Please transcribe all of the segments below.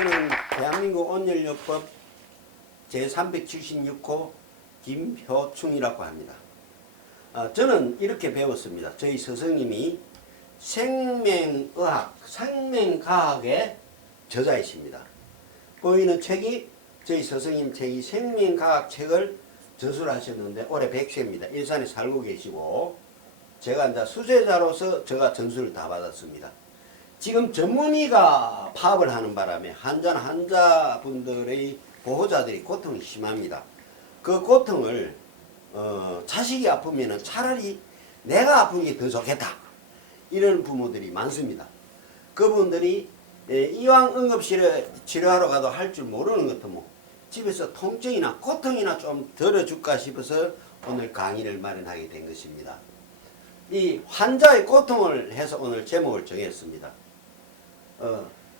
저는 대한민국 온열요법 제376호 김효충이라고 합니다. 저는 이렇게 배웠습니다. 저희 스승님이 생명의학, 생명과학의 저자이십니다. 보이는 책이 저희 스승님 책이 생명과학 책을 저술하셨는데 올해 100세입니다. 일산에 살고 계시고 제가 이제 수제자로서 제가 전수를 다 받았습니다. 지금 전문의가 파업을 하는 바람에 환자분들의 보호자들이 고통이 심합니다. 그 고통을 자식이 아프면 차라리 내가 아픈 게 더 좋겠다. 이런 부모들이 많습니다. 그분들이 이왕 응급실에 치료하러 가도 할 줄 모르는 것도 뭐 집에서 통증이나 고통이나 좀 덜어줄까 싶어서 오늘 강의를 마련하게 된 것입니다. 이 환자의 고통을 해서 오늘 제목을 정했습니다.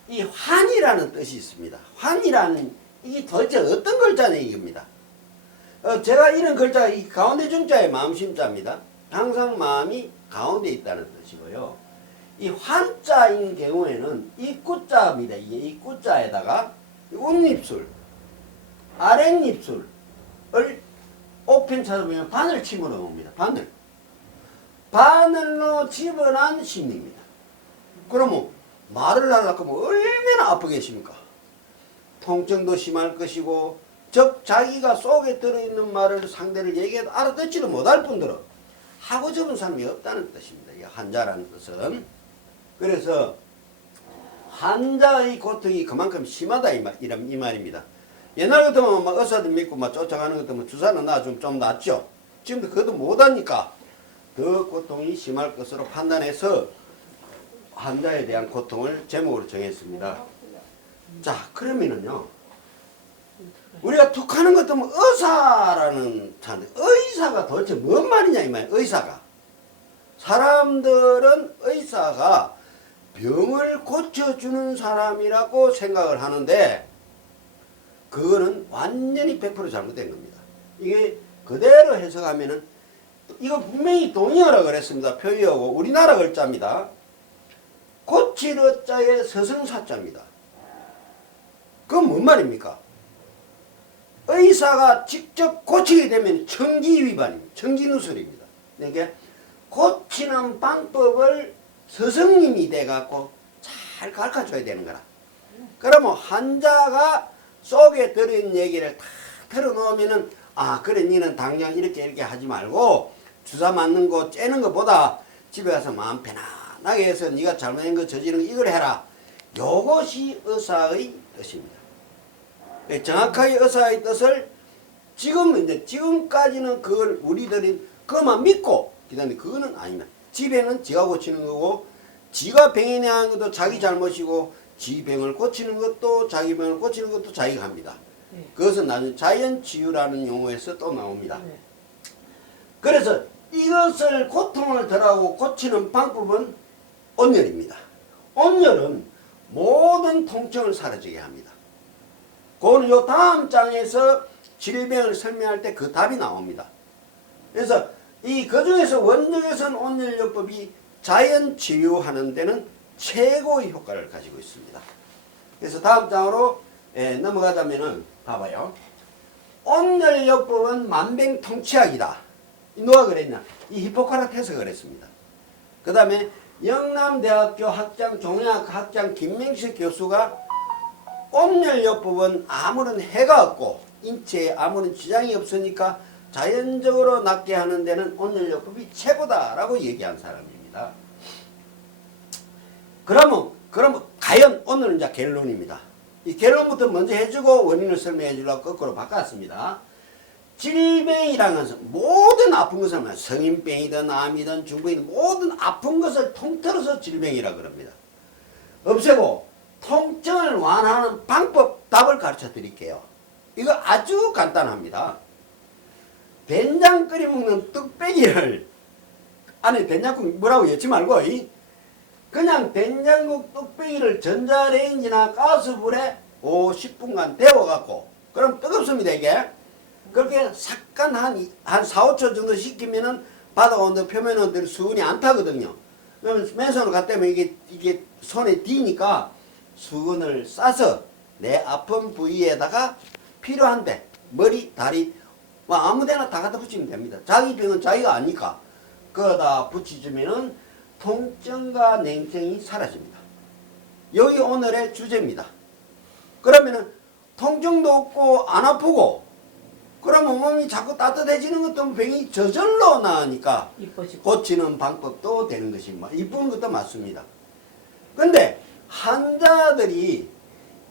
이 환이라는 뜻이 있습니다. 환이라는 이게 도대체 어떤 글자냐 이겁니다. 제가 이런 글자가 이 가운데 중자의 마음심자입니다. 항상 마음이 가운데 있다는 뜻이고요. 이 환자인 경우에는 입구자입니다. 이게 입구자에다가 윗입술, 아랫입술을 옥편 찾아보면 바늘 침으로 옵니다. 바늘로 집어난 심리입니다. 그러면 말을 하려고 하면 얼마나 아프겠습니까? 통증도 심할 것이고 즉 자기가 속에 들어있는 말을 상대를 얘기해도 알아듣지도 못할 뿐더러 하고 접은 사람이 없다는 뜻입니다. 이 환자라는 뜻은. 그래서 환자의 고통이 그만큼 심하다 이 말입니다. 옛날 같으면 막 의사들 믿고 막 쫓아가는 것 같으면 주사는 놔주면 좀 낫죠. 지금도 그것도 못하니까 더 고통이 심할 것으로 판단해서 환자에 대한 고통을 제목으로 정했습니다. 자, 그러면은요, 우리가 툭 하는 것도 뭐 의사라는 차인데, 의사가 도대체 뭔 말이냐, 이 말이야, 의사가. 사람들은 의사가 병을 고쳐주는 사람이라고 생각을 하는데, 그거는 완전히 100% 잘못된 겁니다. 이게 그대로 해석하면은, 이거 분명히 동의어라 그랬습니다. 표의어고, 우리나라 글자입니다. 고칠 어자의 서성사자입니다. 그건 뭔 말입니까? 의사가 직접 고치게 되면 청기위반입니다. 청기누설입니다. 그러니까 고치는 방법을 스승님이 돼갖고 잘 가르쳐줘야 되는 거라. 그러면 환자가 속에 들어있는 얘기를 다 털어놓으면은 그래 니는 당장 이렇게 하지 말고 주사 맞는 거 째는 것보다 집에 가서 마음 편안하게 해서 네가 잘못한 거 저지른 거 이걸 해라. 요것이 의사의 뜻입니다. 정확하게 의사의 뜻을 지금까지는 그걸 우리들이 그것만 믿고 기다리는데 그거는 아닙니다. 지병은 지가 고치는 거고 지가 병이 나는 것도 자기 잘못이고 지 병을 고치는 것도 자기 병을 고치는 것도 자기가 합니다. 네. 그것은 나중에 자연치유라는 용어에서 또 나옵니다. 네. 그래서 이것을 고통을 덜하고 고치는 방법은 온열입니다. 온열은 모든 통증을 사라지게 합니다. 그거는 요 다음 장에서 질병을 설명할 때 그 답이 나옵니다. 그래서 그 중에서 원적외선 온열요법이 자연치유하는 데는 최고의 효과를 가지고 있습니다. 그래서 다음 장으로 넘어가자면은 봐봐요. 온열요법은 만병통치약이다. 누가 그랬냐? 이 히포크라테스가 그랬습니다. 그 다음에 영남대학교 종양학 학장 김명식 교수가 온열요법은 아무런 해가 없고 인체에 아무런 지장이 없으니까 자연적으로 낫게 하는 데는 온열요법이 최고다라고 얘기한 사람입니다. 그러면 과연 오늘은 이제 결론입니다. 이 결론부터 먼저 해주고 원인을 설명해 주려고 거꾸로 바꿨습니다. 질병이라는 것은 모든 아픈 것을 말합니다. 성인병이든 암이든 중풍이든 모든 아픈 것을 통틀어서 질병이라고 그럽니다. 없애고 통증을 완화하는 방법, 답을 가르쳐 드릴게요. 이거 아주 간단합니다. 된장 끓여 먹는 뚝배기를 안에 된장국 뭐라고 여지 말고 그냥 된장국 뚝배기를 전자레인지나 가스불에 10분간 데워갖고 그럼 뜨겁습니다 이게. 그렇게 잠깐 한 4, 5초 정도 식히면은 바닥 온도 표면 온도를 수건이 안 타거든요. 그러면 맨손으로 갖다 대면 이게 손에 뒤니까 수건을 싸서 내 아픈 부위에다가 필요한데 머리, 다리 뭐 아무데나 다 갖다 붙이면 됩니다. 자기 병은 자기가 아니까 거기다 붙이주면은 통증과 냉증이 사라집니다. 여기 오늘의 주제입니다. 그러면은 통증도 없고 안 아프고 그러면 몸이 자꾸 따뜻해지는 것도 병이 저절로 나으니까 이뻐지고. 고치는 방법도 되는 것이 이쁜 것도 맞습니다. 근데 환자들이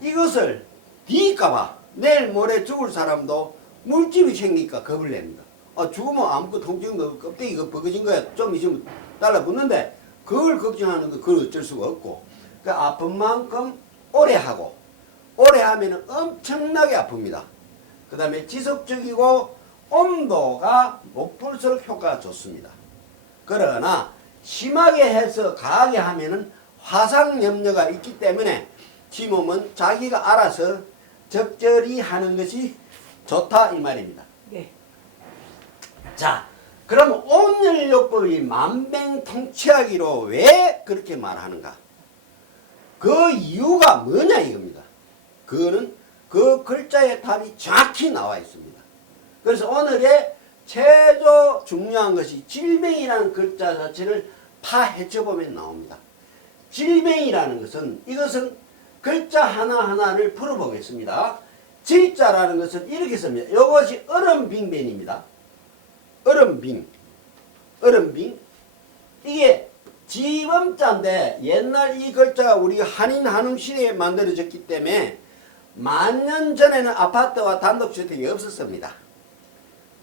이것을 뒤일까봐 내일 모레 죽을 사람도 물집이 생기니까 겁을 냅니다. 죽으면 아무것도 통증도 없고 껍데기가 벗겨진 거야. 좀 있으면 달라붙는데 그걸 걱정하는 거 그걸 어쩔 수가 없고 그 아픈 만큼 오래 하고 오래 하면 엄청나게 아픕니다. 그 다음에 지속적이고 온도가 높을수록 효과가 좋습니다. 그러나 심하게 해서 강하게 하면은 화상 염려가 있기 때문에 지 몸은 자기가 알아서 적절히 하는 것이 좋다 이 말입니다. 네. 자, 그럼 온열요법이 만병통치하기로 왜 그렇게 말하는가? 그 이유가 뭐냐 이겁니다. 그거는 그 글자의 답이 정확히 나와 있습니다. 그래서 오늘의 최저 중요한 것이 질병이라는 글자 자체를 파헤쳐보면 나옵니다. 질병이라는 것은 이것은 글자 하나하나를 풀어보겠습니다. 질자라는 것은 이렇게 씁니다. 이것이 얼음빙변입니다. 얼음빙. 이게 지범자인데 옛날 이 글자가 우리 한인 한음 시대에 만들어졌기 때문에 만년 전에는 아파트와 단독주택이 없었습니다.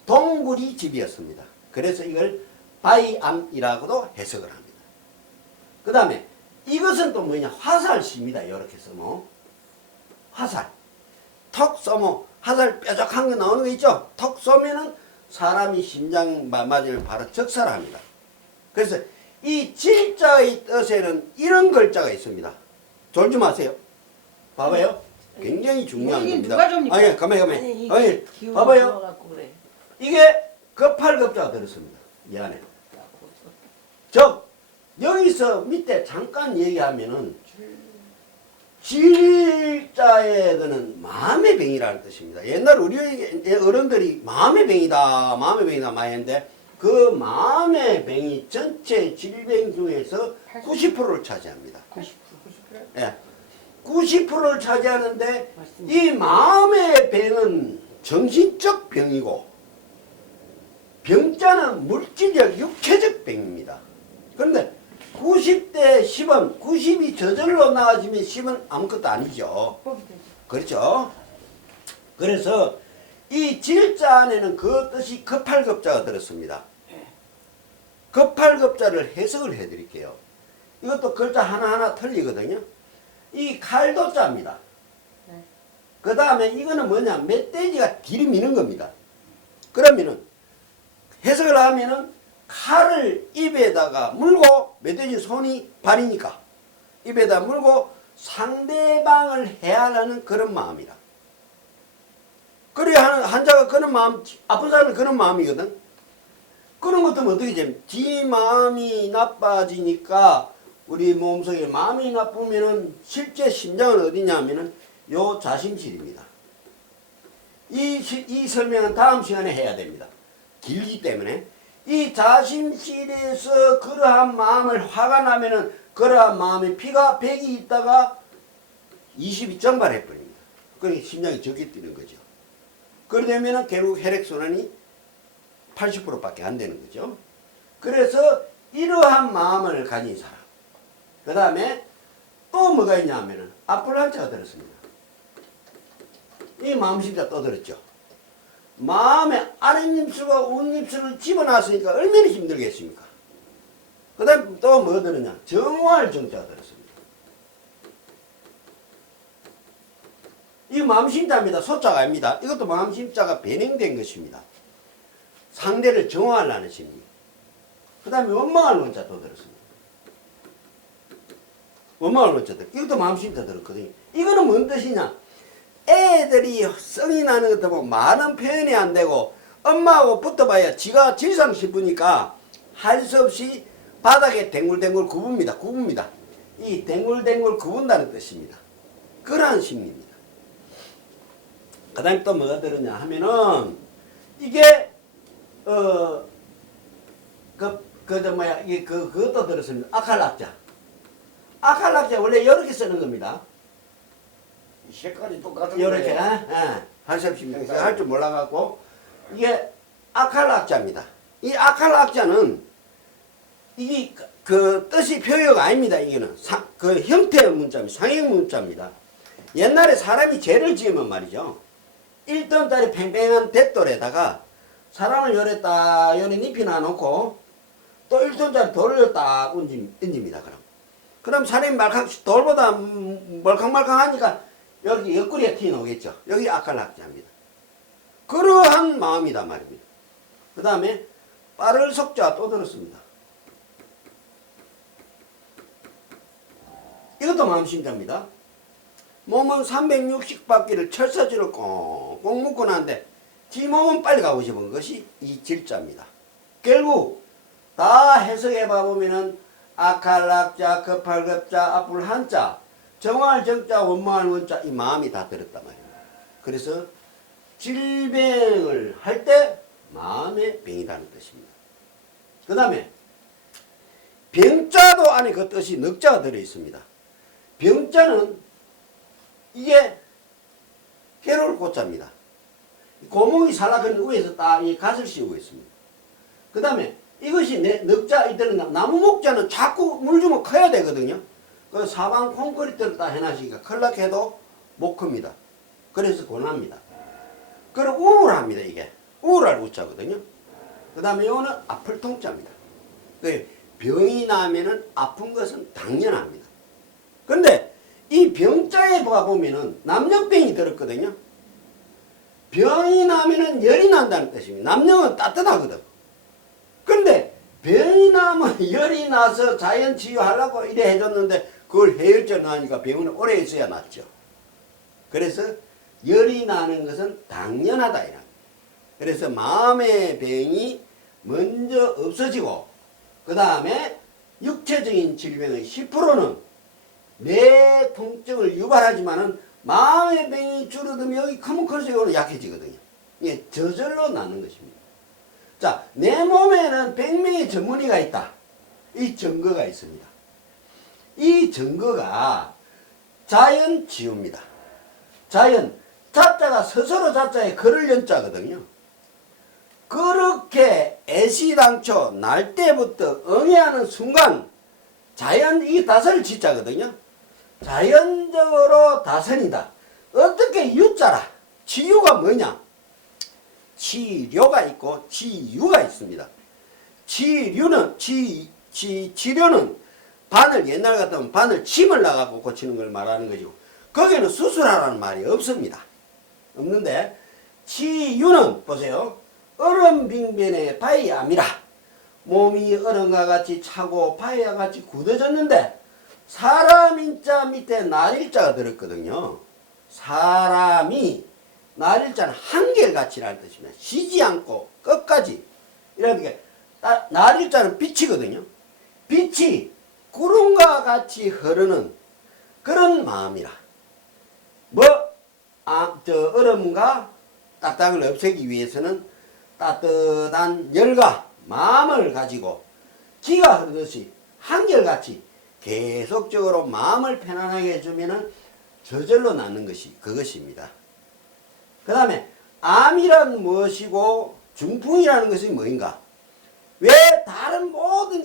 동굴이 집이었습니다. 그래서 이걸 바이암이라고도 해석을 합니다. 그 다음에 이것은 또 뭐냐 화살씨입니다. 이렇게 써면 화살 턱 쏘면 화살 뾰족한 거 나오는 거 있죠. 턱 쏘면은 사람이 심장 맞으면 바로 적살합니다. 그래서 이 질자의 뜻에는 이런 글자가 있습니다. 졸지 마세요. 봐봐요. 굉장히 중요한 겁니다. 아니, 가만히. 아니, 봐봐요. 그래. 이게 급할급자가 들었습니다. 이 안에. 즉, 여기서 밑에 잠깐 얘기하면은 질자의 그는 마음의 병이라는 뜻입니다. 옛날 우리 어른들이 마음의 병이다 많이 했는데 그 마음의 병이 전체 질병 중에서 90%를 차지합니다. 90%. 예. 90%를 차지하는데 맞습니다. 이 마음의 병은 정신적 병이고 병자는 물질적 육체적 병입니다. 그런데 90대 10은 90이 저절로 나아지면 10은 아무것도 아니죠. 그렇죠? 그래서 이 질자 안에는 그 뜻이 급할급자가 들었습니다. 급할급자를 해석을 해드릴게요. 이것도 글자 하나하나 틀리거든요. 이 칼도자입니다. 그 다음에 이거는 뭐냐 멧돼지가 뒤를 미는 겁니다. 그러면은 해석을 하면은 칼을 입에다가 물고 멧돼지 손이 발이니까 입에다 물고 상대방을 해하라는 그런 마음이라. 그래야 한자가 그런 마음, 아픈 사람은 그런 마음이거든. 그런 것도 어떻게 되면 지 마음이 나빠지니까 우리 몸속에 마음이 나쁘면은 실제 심장은 어디냐면은 요 자심실입니다. 이 설명은 다음 시간에 해야 됩니다. 길기 때문에 이 자심실에서 그러한 마음을 화가 나면은 그러한 마음의 피가 100이 있다가 20이 증발해버립니다. 그러니까 심장이 적게 뛰는 거죠. 그러려면은 결국 혈액순환이 80%밖에 안 되는 거죠. 그래서 이러한 마음을 가진 사람. 그 다음에 또 뭐가 있냐면은 앞불 한자가 들었습니다. 이 마음심자 또 들었죠. 마음에 아랫입술과 윗입술을 집어놨으니까 얼마나 힘들겠습니까? 그 다음에 또 뭐 들었냐? 정화할 정자가 들었습니다. 이 마음심자입니다. 소자가 아닙니다. 이것도 마음심자가 변형된 것입니다. 상대를 정화하려는 심리. 그 다음에 원망할 원자 또 들었습니다. 원망할 원자 들 이것도 마음심자 들었거든요. 이거는 뭔 뜻이냐? 애들이 성이 나는 것도 보면 말은 표현이 안 되고 엄마하고 붙어봐야 지가 질상 싶으니까 할 수 없이 바닥에 댕굴댕굴 굽습니다. 이 댕굴댕굴 굽은다는 뜻입니다. 그러한 심리입니다. 그 다음에 또 뭐가 들었냐 하면은, 이게, 그것도 들었습니다. 아칼락자. 아칼락자 원래 이렇게 쓰는 겁니다. 색깔이 똑같은데. 이렇게, 하십시오. 할 줄 몰라갖고, 이게 아칼락자입니다. 이 아칼락자는, 이게 그 뜻이 표현가 아닙니다. 이게는 그 형태의 문자입니다. 상형 문자입니다. 옛날에 사람이 죄를 지으면 말이죠. 1톤짜리 팽팽한 대돌에다가 사람을 요래 눕히나 놓고 또 1톤짜리 돌을 딱 얹습니다. 그럼 사람이 돌보다 멀캉멀캉하니까 여기 옆구리에 티 나오겠죠. 여기 아칼락자입니다. 그러한 마음이다 말입니다. 그 다음에 빠를 속자 또 들었습니다. 이것도 마음심자입니다. 몸은 360바퀴를 철사지로 꽁꽁 묶고 나는데 뒷몸은 빨리 가고 싶은 것이 이 질자입니다. 결국 다 해석해 봐보면은 아칼락자, 급할급자, 아플 한자, 정할 정자, 원망할 원자 이 마음이 다 들었단 말입니다. 그래서 질병을 할 때 마음의 병이라는 뜻입니다. 그 다음에 병자도 안에 그 뜻이 넉자가 들어있습니다. 병자는 이게 괴로울 고자입니다. 고목이 살라그는 위에서 딱 이 갓을 씌우고 있습니다. 그 다음에 이것이 넉자 이때는 나무 목자는 자꾸 물 주면 커야 되거든요. 그 사방 콘크리트를 딱 해놔시니까 클락해도 못 큽니다. 그래서 고납니다. 그리고 우울합니다. 이게 우울할 우자거든요. 그 다음에 이거는 아플 통자입니다. 병이 나면은 아픈 것은 당연합니다. 근데 이 병자에 보면은 남녀병이 들었거든요. 병이 나면은 열이 난다는 뜻입니다. 남녀는 따뜻하거든. 근데 병이 나면 열이 나서 자연 치유하려고 이래 해줬는데 그걸 해열제 나니까 병은 오래 있어야 낫죠. 그래서 열이 나는 것은 당연하다 이라. 그래서 마음의 병이 먼저 없어지고 그 다음에 육체적인 질병의 10%는 뇌 통증을 유발하지만은 마음의 병이 줄어들면 여기 크면 클수록 약해지거든요. 이게 저절로 나는 것입니다. 자, 내 몸에는 100명의 전문의가 있다. 이 증거가 있습니다. 이 증거가 자연치유입니다. 자연, 자자가 스스로 자자에 걸을 연자거든요. 그렇게 애시당초 날 때부터 응애하는 순간 자연 이 다스릴 지자거든요. 자연적으로 다스린다. 어떻게 유자라? 치유가 뭐냐? 치료가 있고 치유가 있습니다. 치료는 치료는 바늘 옛날 같으면 바늘 침을 나가고 고치는 걸 말하는 것이고 거기는 수술하라는 말이 없습니다. 없는데 치유는 보세요. 얼음 빙변의 바위암이라 몸이 얼음과 같이 차고 바위와 같이 굳어졌는데 사람 인자 밑에 날일자가 들었거든요. 사람이 날일자는 한결같이라는 뜻입니다. 쉬지 않고 끝까지 이러니까 날일자는 빛이거든요. 빛이 구름과 같이 흐르는 그런 마음이라. 얼음과 딱딱을 없애기 위해서는 따뜻한 열과 마음을 가지고 기가 흐르듯이 한결같이 계속적으로 마음을 편안하게 해주면은 저절로 낫는 것이 그것입니다. 그 다음에 암이란 무엇이고 중풍이라는 것이 뭐인가? 왜 다른 모든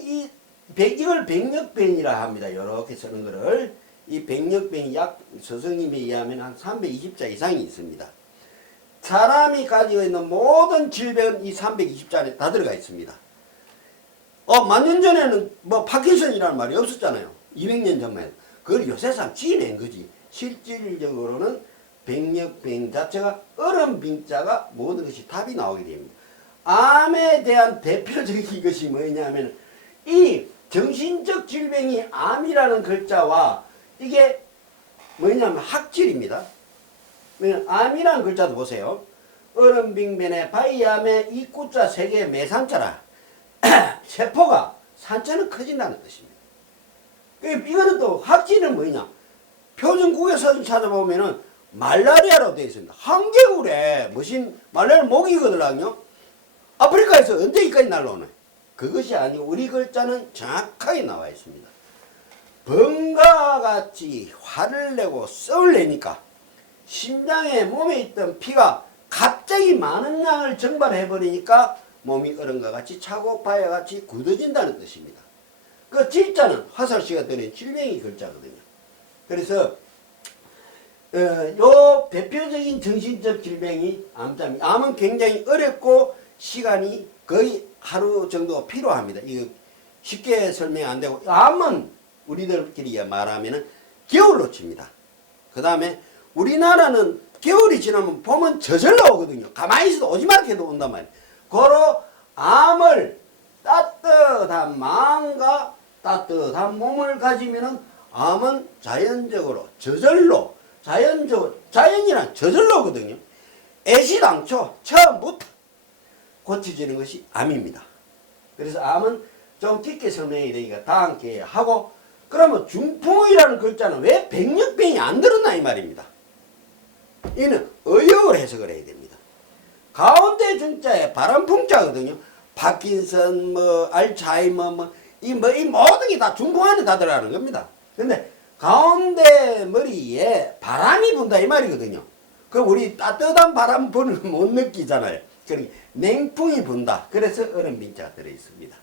이걸 백력병이라 합니다. 이렇게 쓰는 거를 이 백력병이 약 스승님에 의하면 한 320자 이상이 있습니다. 사람이 가지고 있는 모든 질병은 이 320자 안에 다 들어가 있습니다. 만 년 전에는 파킨슨이라는 말이 없었잖아요. 200년 전만 해도. 그걸 요새 사람 지어낸 거지. 실질적으로는 백력병 자체가 얼음빙자가 모든 것이 답이 나오게 됩니다. 암에 대한 대표적인 것이 뭐냐면 이 정신적 질병이 암이라는 글자와 이게 뭐냐면 학질입니다. 암이라는 글자도 보세요. 얼음빙변에 바위암에 이 구자 세 개의 매산자라 세포가 산자는 커진다는 뜻입니다. 이거는 또 학질은 뭐냐? 표준국어 서점 찾아보면은 말라리아로 되어 있습니다. 한겨울에 무슨 말라리아 모기거든요. 아프리카에서 언제까지 날라오네. 그것이 아니고 우리 글자는 정확하게 나와 있습니다. 번가와 같이 화를 내고 썩을 내니까 심장에 몸에 있던 피가 갑자기 많은 양을 증발해 버리니까 몸이 얼음과 같이 차고 바위와 같이 굳어진다는 뜻입니다. 그 질자는 화살씨가 들린 질병이 글자거든요. 그래서 요 대표적인 정신적 질병이 암잠이, 암은 굉장히 어렵고 시간이 거의 하루 정도 필요합니다. 이거 쉽게 설명 안 되고, 암은 우리들끼리 말하면은 겨울로 칩니다. 그 다음에 우리나라는 겨울이 지나면 봄은 저절로 오거든요. 가만히 있어도 오지 말게도 온단 말이에요. 고로 암을 따뜻한 마음과 따뜻한 몸을 가지면은 암은 자연적으로 저절로 자연이란 저절로거든요. 애시당초 처음부터 고쳐지는 것이 암입니다. 그래서 암은 좀 깊게 설명이 되니까 다음 기회에 하고, 그러면 중풍이라는 글자는 왜 백력병이 안 들었나 이 말입니다. 이는 의역을 해석을 해야 됩니다. 가운데 중자에 바람풍자거든요. 파킨슨, 알츠하이머, 이 모든 게 다 중풍 안에 다 들어가는 겁니다. 근데 가운데 머리에 바람이 분다 이 말이거든요. 그럼 우리 따뜻한 바람 부는 못 느끼잖아요. 그러니까 냉풍이 분다. 그래서 얼음빈자가 들어있습니다.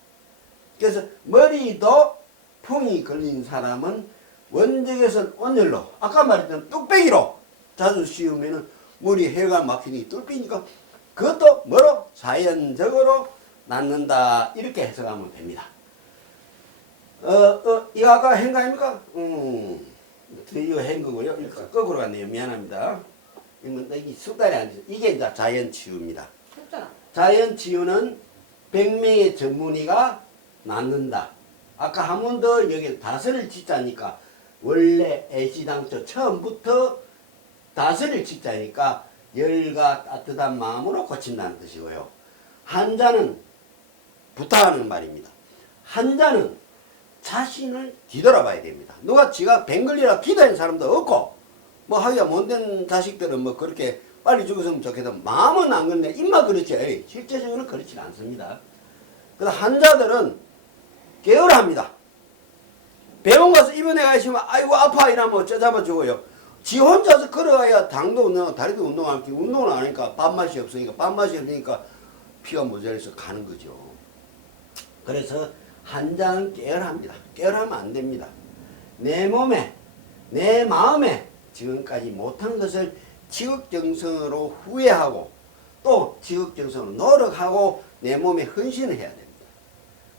그래서 머리도 풍이 걸린 사람은 원적에서는 온열로, 아까 말했던 뚝배기로 자주 씌우면은 머리 해가 막히니 뚫리니까 그것도 뭐로? 자연적으로 낫는다. 이렇게 해석하면 됩니다. 이거 아까 행가입니까? 이거 행거고요. 이거 거꾸로 갔네요. 미안합니다. 이 숙달이 안 돼서. 이게 이제 자연치유입니다. 자연치유는 100명의 전문의가 낫는다. 아까 한 번 더 여기 다스를 짓자니까, 원래 애시당초 처음부터 다스를 짓자니까 열과 따뜻한 마음으로 고친다는 뜻이고요. 한자는 부탁하는 말입니다. 한자는 자신을 뒤돌아봐야 됩니다. 누가 지가 뱅글리라 기다린 사람도 없고, 뭐 하기가 못된 자식들은 뭐 그렇게 빨리 죽었으면 좋겠다. 마음은 안 그런데 입만 그렇지. 실제적으로는 그렇지 않습니다. 그래서 한자들은 게으르합니다. 병원 가서 입원해가 있으면 아이고 아파 이러면 어쩌 잡아주고요. 지 혼자서 걸어가야 당도 운동하고 다리도 운동하고, 운동을 안 하니까 밥맛이 없으니까 피가 모자라서 가는 거죠. 그래서 한자는 게으르합니다. 게으르하면 안 됩니다. 내 몸에, 내 마음에 지금까지 못한 것을 지극정성으로 후회하고 또 지극정성으로 노력하고 내 몸에 헌신을 해야 됩니다.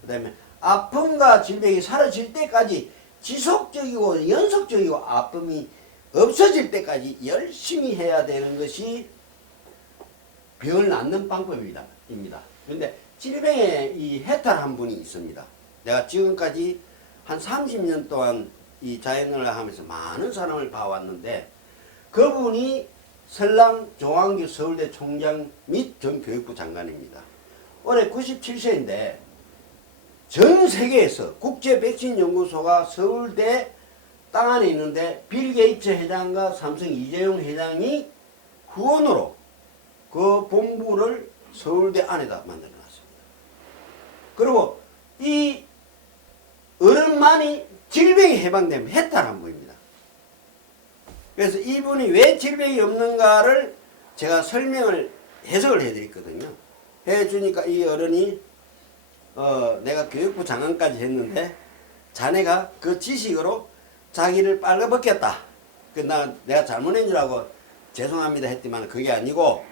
그 다음에 아픔과 질병이 사라질 때까지 지속적이고 연속적이고 아픔이 없어질 때까지 열심히 해야 되는 것이 병을 낫는 방법입니다. 그런데 질병에 이 해탈한 분이 있습니다. 내가 지금까지 한 30년 동안 이 자연을 하면서 많은 사람을 봐왔는데, 그분이 설랑 조항규 서울대 총장 및 전 교육부 장관입니다. 올해 97세인데 전 세계에서 국제 백신 연구소가 서울대 땅 안에 있는데 빌 게이츠 회장과 삼성 이재용 회장이 후원으로 그 본부를 서울대 안에다 만들어 놨습니다. 그리고 이 어른만이 질병이 해방되면 해탈한 분입니다. 그래서 이분이 왜 질병이 없는가를 제가 설명을 해석을 해드렸거든요. 해주니까 이 어른이 내가 교육부 장관까지 했는데 자네가 그 지식으로 자기를 빨아벗겼다. 내가 잘못한 줄 알고 죄송합니다 했지만 그게 아니고,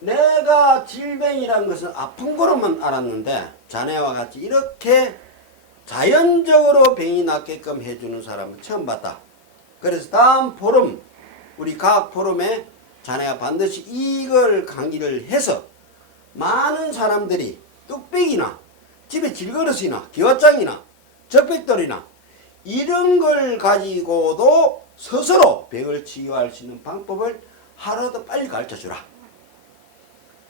내가 질병이란 것은 아픈 거로만 알았는데 자네와 같이 이렇게 자연적으로 병이 낫게끔 해주는 사람은 처음 봤다. 그래서 다음 포럼, 우리 과학 포럼에 자네가 반드시 이걸 강의를 해서 많은 사람들이 뚝배기나 집에 질그릇이나 기와장이나 젖백돌이나 이런 걸 가지고도 스스로 병을 치유할 수 있는 방법을 하루도 빨리 가르쳐주라.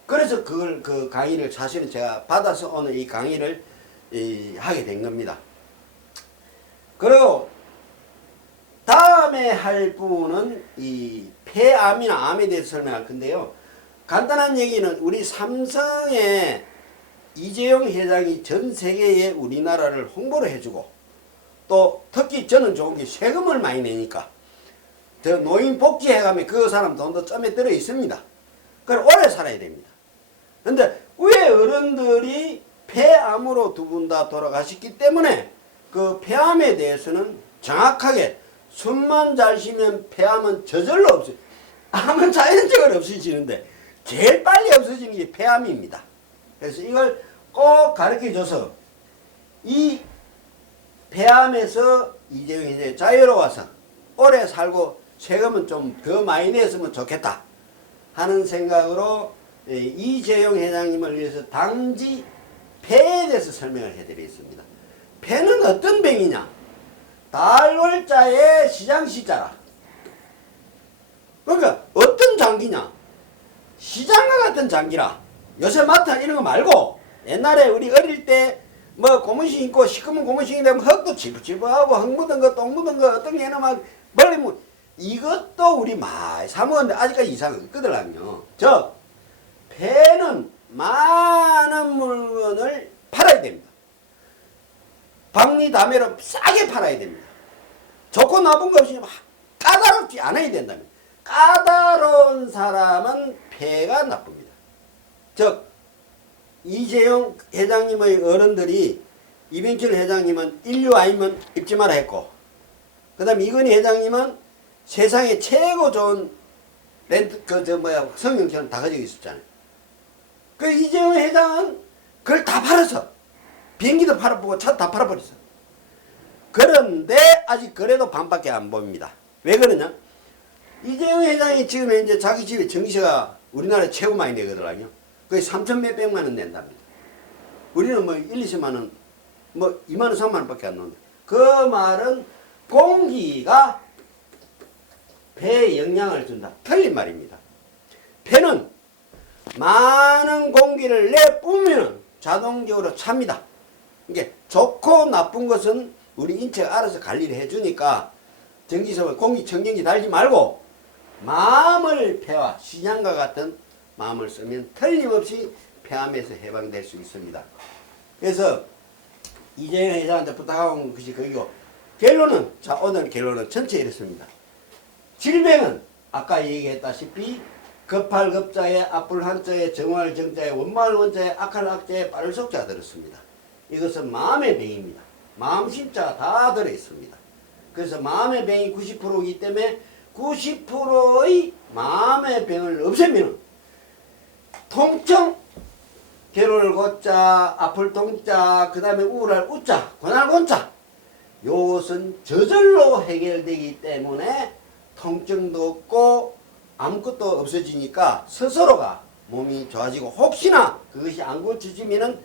그래서 그 강의를 사실은 제가 받아서 오늘 이 강의를 하게 된 겁니다. 그리고 다음에 다음에 할 부분은 이 폐암이나 암에 대해서 설명할 건데요. 간단한 얘기는 우리 삼성의 이재용 회장이 전 세계에 우리나라를 홍보를 해주고 또 특히 저는 좋은 게 세금을 많이 내니까 저 노인 복지해가면 그 사람 돈도 점에 들어 있습니다. 그걸 오래 살아야 됩니다. 근데 왜 어른들이 폐암으로 두 분 다 돌아가셨기 때문에 그 폐암에 대해서는 정확하게 숨만 잘 쉬면 폐암은 저절로 없어요. 암은 자연적으로 없어지는데 제일 빨리 없어지는 게 폐암입니다. 그래서 이걸 꼭 가르쳐줘서 이 폐암에서 이재용 이제 자유로워서 오래 살고 세금은 좀 더 많이 냈으면 좋겠다 하는 생각으로 이재용 회장님을 위해서 당지 폐에 대해서 설명을 해드리겠습니다. 폐는 어떤 병이냐? 달월자의 시장시자라. 그러니까 어떤 장기냐? 시장과 같은 장기라. 요새 마트 이런 거 말고 옛날에 우리 어릴 때 뭐 고무신 입고 시커먼 고무신이 되면 흙도 지부지부하고 흙 묻은 거 똥 묻은 거 어떤 게는 막 벌리면 이것도 우리 많이 사 먹었는데 아직까지 이상은 없거든요. 즉 폐는 많은 물건을 팔아야 됩니다. 박리담회로 싸게 팔아야 됩니다. 좋고 나쁜 거 없이 까다롭지 않아야 된다면 까다로운 사람은 폐가 나쁩니다. 즉 이재용 회장님의 어른들이 이병철 회장님은 인류 아니면 입지 마라 했고 그 다음에 이건희 회장님은 세상에 최고 좋은 렌트 성형처럼 다 가지고 있었잖아요. 그 이재용 회장은 그걸 다 팔아서 비행기도 팔아보고 차도 다 팔아버렸어. 그런데 아직 그래도 반밖에 안 보입니다. 왜 그러냐? 이재용 회장이 지금 이제 자기 집에 정시가 우리나라에 최고 많이 내거든요. 거의 3천 몇백만 원 낸답니다. 우리는 뭐 1, 20만 원, 뭐 2만 원, 3만 원밖에 안 나오는데 그 말은 공기가 폐에 영향을 준다. 틀린 말입니다. 폐는 많은 공기를 내뿜으면 자동적으로 찹니다. 이게 좋고 나쁜 것은 우리 인체가 알아서 관리를 해주니까 전기세포 공기청정기 달지 말고 마음을 폐와 시장과 같은 마음을 쓰면 틀림없이 폐암에서 해방될 수 있습니다. 그래서 이재용 회장한테 부탁하고 것이 그이고 결론은 자 오늘 결론은 전체 이렇습니다. 질병은 아까 얘기했다시피 급할 급자에 아플 한자에 정할 정자에 원말 원자에 악할 악자에 빠를 속자가 들었습니다. 이것은 마음의 병입니다. 마음 심자가 다 들어있습니다. 그래서 마음의 병이 90%이기 때문에 90%의 마음의 병을 없애면 통증, 괴로울 고자, 아플 통자, 그 다음에 우울할 우자, 고날 곤자 요것은 저절로 해결되기 때문에 통증도 없고 아무것도 없어지니까 스스로가 몸이 좋아지고 혹시나 그것이 안 고쳐지면은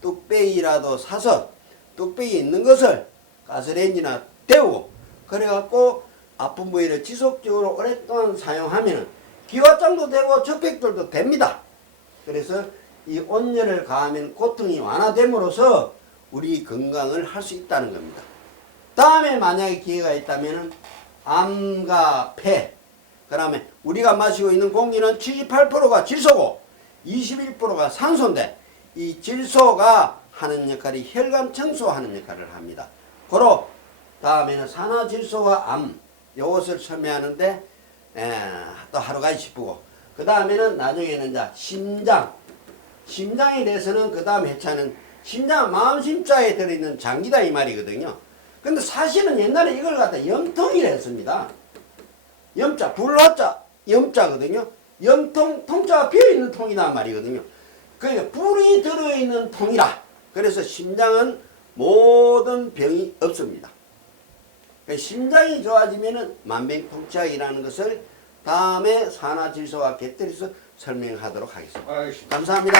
뚝배기라도 사서 뚝배기 있는 것을 가스레인지나 데우고 그래갖고 아픈 부위를 지속적으로 오랫동안 사용하면은 기화장도 되고 적백들도 됩니다. 그래서 이 온열을 가하면 고통이 완화됨으로써 우리 건강을 할 수 있다는 겁니다. 다음에 만약에 기회가 있다면 암과 폐, 그 다음에 우리가 마시고 있는 공기는 78%가 질소고 21%가 산소인데 이 질소가 하는 역할이 혈관 청소하는 역할을 합니다. 고로 다음에는 산화질소와 암 이것을 설명하는데 또 하루가 싶고 그 다음에는 나중에는 이제 심장에 대해서는 그 다음 회차는 심장 마음심자에 들어있는 장기다 이 말이거든요. 근데 사실은 옛날에 이걸 갖다 염통이라 했습니다. 염자 불화자 염자거든요. 염통 통자가 비어있는 통이다 말이거든요. 그러니까 불이 들어있는 통이라. 그래서 심장은 모든 병이 없습니다. 그러니까 심장이 좋아지면은 만병통치약이라는 것을 다음에 산화질소와 곁들여서 설명하도록 하겠습니다. 알겠습니다. 감사합니다.